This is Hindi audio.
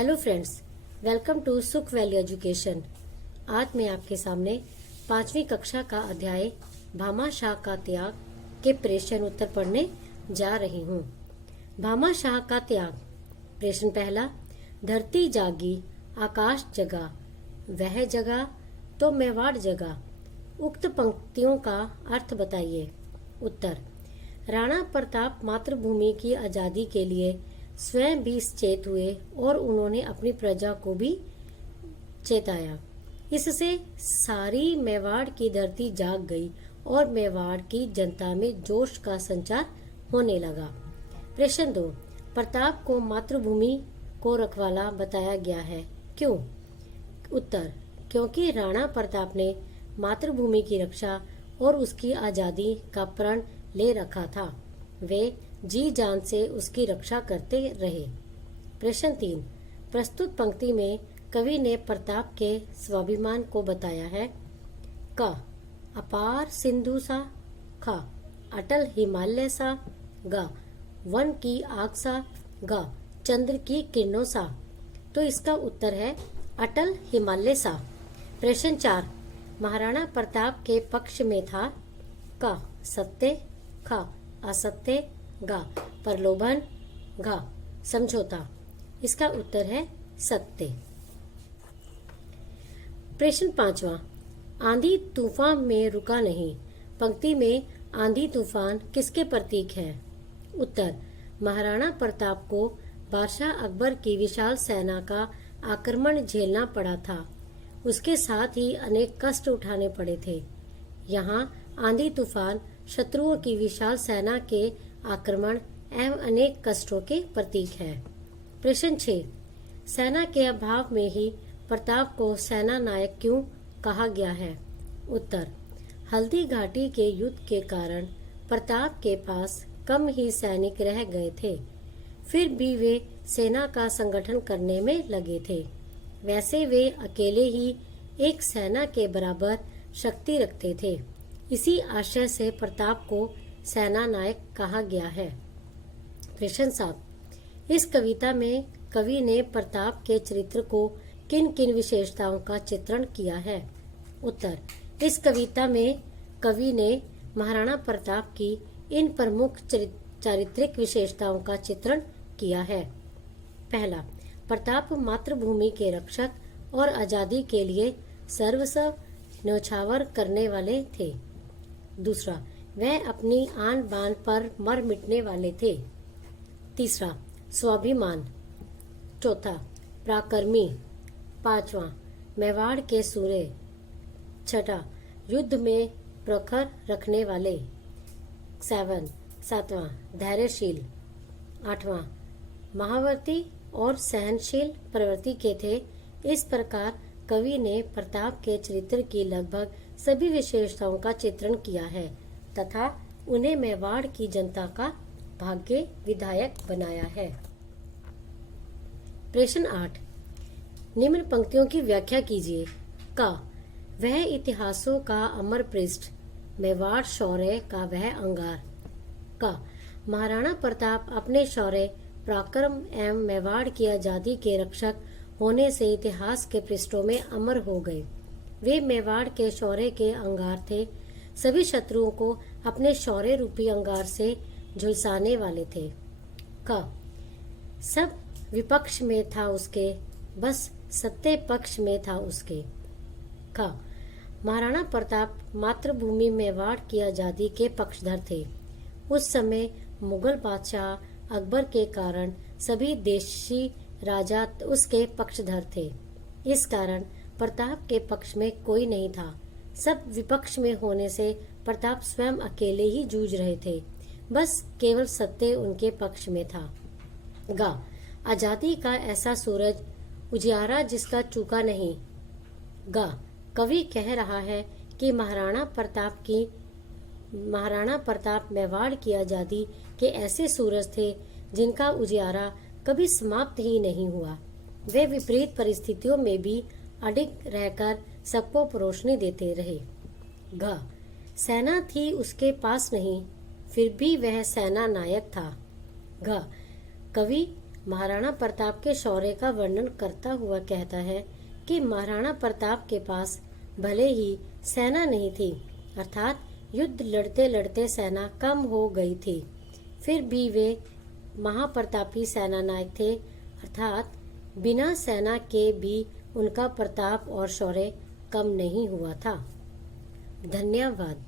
हेलो फ्रेंड्स, वेलकम टू सुख वैली एजुकेशन। आज मैं आपके सामने 5वीं कक्षा का अध्याय भामाशाह का त्याग के प्रश्न उत्तर पढ़ने जा रही हूँ। भामाशाह का त्याग। प्रश्न पहला, धरती जागी आकाश जगा, वह जगा तो मेवाड़ जगा। उक्त पंक्तियों का अर्थ बताइए। उत्तर, राणा प्रताप मातृभूमि की आज़ादी के लिए स्वयं भी सचेत हुए और उन्होंने अपनी प्रजा को भी चेताया। इससे सारी मेवाड़ की धरती जाग गई और मेवाड़ की जनता में जोश का संचार होने लगा। प्रश्न 2, प्रताप को मातृभूमि को रखवाला बताया गया है, क्यों? उत्तर, क्योंकि राणा प्रताप ने मातृभूमि की रक्षा और उसकी आज़ादी का प्रण ले रखा था। वे जी जान से उसकी रक्षा करते रहे। प्रश्न 3, प्रस्तुत पंक्ति में कवि ने प्रताप के स्वाभिमान को बताया है। क, अपार सिंधु सा। ख, अटल हिमालय सा। ग, वन की आग सा। ग, चंद्र की किरणों सा। तो इसका उत्तर है अटल हिमालय सा। प्रश्न 4, महाराणा प्रताप के पक्ष में था। क, सत्य। ख, असत्य। ग, प्रलोभन। घ, समझौता। इसका उत्तर है सत्य। प्रश्न 5वां, आंधी तूफान में रुका नहीं। पंक्ति में आंधी तूफान किसके प्रतीक है? उत्तर, महाराणा प्रताप को बादशाह अकबर की विशाल सेना का आक्रमण झेलना पड़ा था। उसके साथ ही अनेक कष्ट उठाने पड़े थे। यहाँ आंधी तूफान शत्रुओं की विशाल सेना के आक्रमण एवं अनेक कष्टों के प्रतीक है। प्रश्न 6, सेना के अभाव में ही प्रताप को सेना नायक क्यों कहा गया है? उत्तर, हल्दी घाटी के युद्ध के कारण प्रताप के पास कम ही सैनिक रह गए थे, फिर भी वे सेना का संगठन करने में लगे थे। वैसे वे अकेले ही एक सेना के बराबर शक्ति रखते थे। इसी आशय से प्रताप को सेना नायक कहा गया है। प्रश्न 7, इस कविता में कवि ने प्रताप के चरित्र को किन किन विशेषताओं का चित्रण किया है? उत्तर, इस कविता में कवि ने महाराणा प्रताप की इन प्रमुख चारित्रिक विशेषताओं का चित्रण किया है। पहला, प्रताप मातृभूमि के रक्षक और आज़ादी के लिए सर्वस्व न्यौछावर करने वाले थे। दूसरा, वह अपनी आन बान पर मर मिटने वाले थे। तीसरा, स्वाभिमान। चौथा, पराक्रमी। पांचवा, मेवाड़ के सूर्य। छठा, युद्ध में प्रखर रखने वाले। सातवां, धैर्यशील। आठवां, महावर्ती और सहनशील प्रवृत्ति के थे। इस प्रकार कवि ने प्रताप के चरित्र की लगभग सभी विशेषताओं का चित्रण किया है तथा उन्हें मेवाड़ की जनता का भाग्य विधायक बनाया है। प्रश्न 8, निम्न पंक्तियों की व्याख्या कीजिए। क, वह इतिहासों का अमर पृष्ठ, मेवाड़ शौर्य का वह अंगार। क, महाराणा प्रताप अपने शौर्य पराक्रम एवं मेवाड़ की आज़ादी के रक्षक होने से इतिहास के पृष्ठों में अमर हो गए। वे मेवाड़ के शौर्य के अंगार थे। सभी शत्रुओं को अपने शौर्य रूपी अंगार से झुलसाने वाले थे। क, सब विपक्ष में था उसके, बस सत्य पक्ष में था उसके। ख, महाराणा प्रताप मातृभूमि मेवाड़ की आज़ादी के पक्षधर थे। उस समय मुगल बादशाह अकबर के कारण सभी देशी राजा उसके पक्षधर थे। इस कारण प्रताप के पक्ष में कोई नहीं था। सब विपक्ष में होने से प्रताप स्वयं अकेले ही जूझ रहे थे। बस केवल सत्य उनके पक्ष में था। ग, आज़ादी का ऐसा सूरज उजियारा जिसका चूका नहीं। ग, कवि कह रहा है कि महाराणा प्रताप मेवाड़ की आज़ादी के ऐसे सूरज थे जिनका उजियारा कभी समाप्त ही नहीं हुआ। वे विपरीत परिस्थितियों में भी अडिग रहकर सबको रोशनी देते रहे। घ, सेना थी उसके पास नहीं, फिर भी वह सेना नायक था। घ, कवि महाराणा प्रताप के शौर्य का वर्णन करता हुआ कहता है कि महाराणा प्रताप के पास भले ही सेना नहीं थी, अर्थात युद्ध लड़ते लड़ते सेना कम हो गई थी, फिर भी वे महाप्रतापी सेनानायक थे, अर्थात बिना सेना के भी उनका प्रताप और शौर्य कम नहीं हुआ था। धन्यवाद।